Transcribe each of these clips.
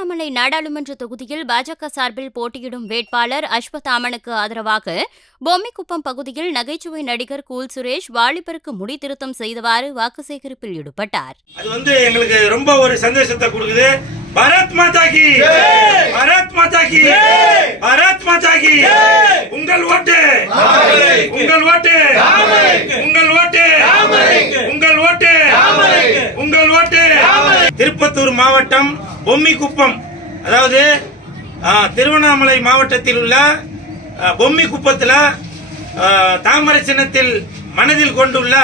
திருவண்ணாமலை நாடாளுமன்ற தொகுதியில் பாஜக சார்பில் போட்டியிடும் வேட்பாளர் அஸ்வத்தாமனுக்கு ஆதரவாக பொம்மிக்குப்பம் பகுதியில் நகைச்சுவை நடிகர் கூல் சுரேஷ் வாலிபருக்கு முடி திருத்தம் செய்தவாறு வாக்கு சேகரிப்பில் ஈடுபட்டார். அது எங்களுக்கு ரொம்ப ஒரு சந்தோஷத்தை கொடுக்குது. பாரத் மாதா கி பாரத் மாதா கி பாரத் மாதா கி. உங்கள் ஓட்டு உங்கள் ஓட்டு உங்கள் ஓட்டு உங்கள் ஓட்டு உங்கள் ஓட்டு. திருப்பத்தூர் மாவட்டம் பொம்மிக்குப்பம், அதாவது திருவண்ணாமலை மாவட்டத்தில் உள்ள பொம்மிக்குப்பத்தில் தாமரை சின்னத்தில் மனதில் கொண்டுள்ள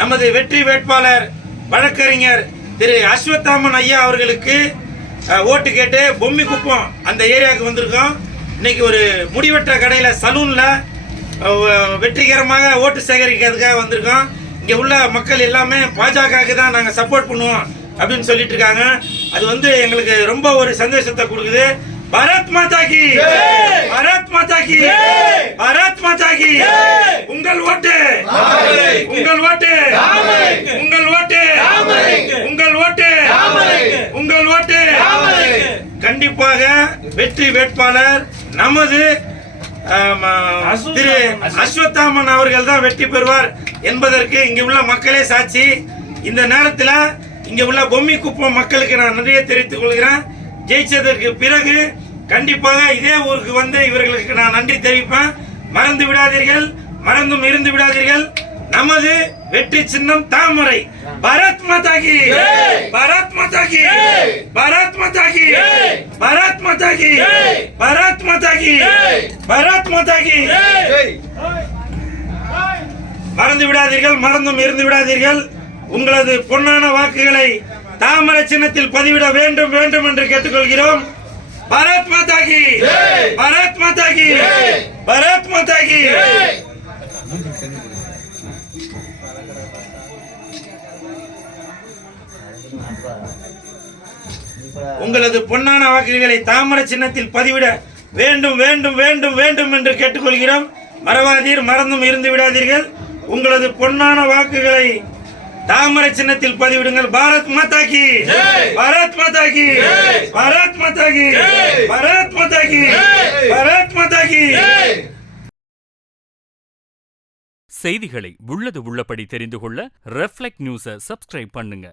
நமது வெற்றி வேட்பாளர் வழக்கறிஞர் திரு அஸ்வத்தாமன் ஐயா அவர்களுக்கு ஓட்டு கேட்டு பொம்மிக்குப்பம் அந்த ஏரியாவுக்கு வந்திருக்கோம். இன்னைக்கு ஒரு முடிவெற்ற கடையில சலூன்ல வெற்றிகரமாக ஓட்டு சேகரிக்கிறதுக்காக வந்திருக்கோம். இங்க உள்ள மக்கள் எல்லாமே பாஜகவுக்கு தான் நாங்க சப்போர்ட் பண்ணுவோம் அப்படின்னு சொல்லிட்டு இருக்காங்க. அது எங்களுக்கு ரொம்ப ஒரு சந்தோஷத்தை கொடுக்குது. பாரத் மாதா கி பாரத் மாதா கி பாரத் மாதா கி. உங்கள் ஓட்டு உங்கள் ஓட்டு உங்கள் ஓட்டு உங்கள் ஓட்டு உங்கள் ஓட்டு. கண்டிப்பாக வெற்றி வேட்பாளர் நமது திரு அஸ்வத்தாமன் அவர்கள் தான் வெற்றி பெறுவார் என்பதற்கு இங்க உள்ள மக்களே சாட்சி. இந்த நேரத்தில் இங்க உள்ள பொம்மிக்குப்பம் மக்களுக்கு நான் நன்றியை தெரிவித்துக் கொள்கிறேன். ஜெயிச்சதற்கு பிறகு கண்டிப்பாக இதே ஊருக்கு இவர்களுக்கு நான் நன்றி தெரிவிப்பேன். மறந்து விடாதீர்கள், மறந்தும் இருந்து விடாதீர்கள். நமது வெற்றி சின்னம் தாமரை. பாரத் மாதா கி பாரத் மாதா கி பாரத் மாதா கி பாரத் மாதா கி பாரத் மாதா கி பாரத் மாதா கி. மறந்து விடாதீர்கள், மறந்தும் இருந்து விடாதீர்கள். உங்களது பொன்னான வாக்குகளை தாமரை சின்னத்தில் பதிவிட வேண்டும் வேண்டும் என்று கேட்டுக்கொள்கிறோம். பாரத் மாதா கி பாரத் மாதா கி பாரத் மாதா கி. உங்களது பொன்னான வாக்குகளை தாமரை சின்னத்தில் பதிவிட வேண்டும் வேண்டும் வேண்டும் வேண்டும் என்று கேட்டுக்கொள்கிறோம். மறவாதீர், மறந்தும் இருந்து விடாதீர்கள். உங்களது பொன்னான வாக்குகளை தாமரை சின்னத்தில் பதிவிடுங்கள். பாரத் மாதா கி பாரத் மாதா கி பாரத் மாதா கி பாரத் மாதா கி பாரத் மாதா கி. செய்திகளை உள்ளது உள்ளபடி தெரிந்து கொள்ள ரெஃப்ளெக்ட் நியூஸை சப்ஸ்கிரைப் பண்ணுங்க.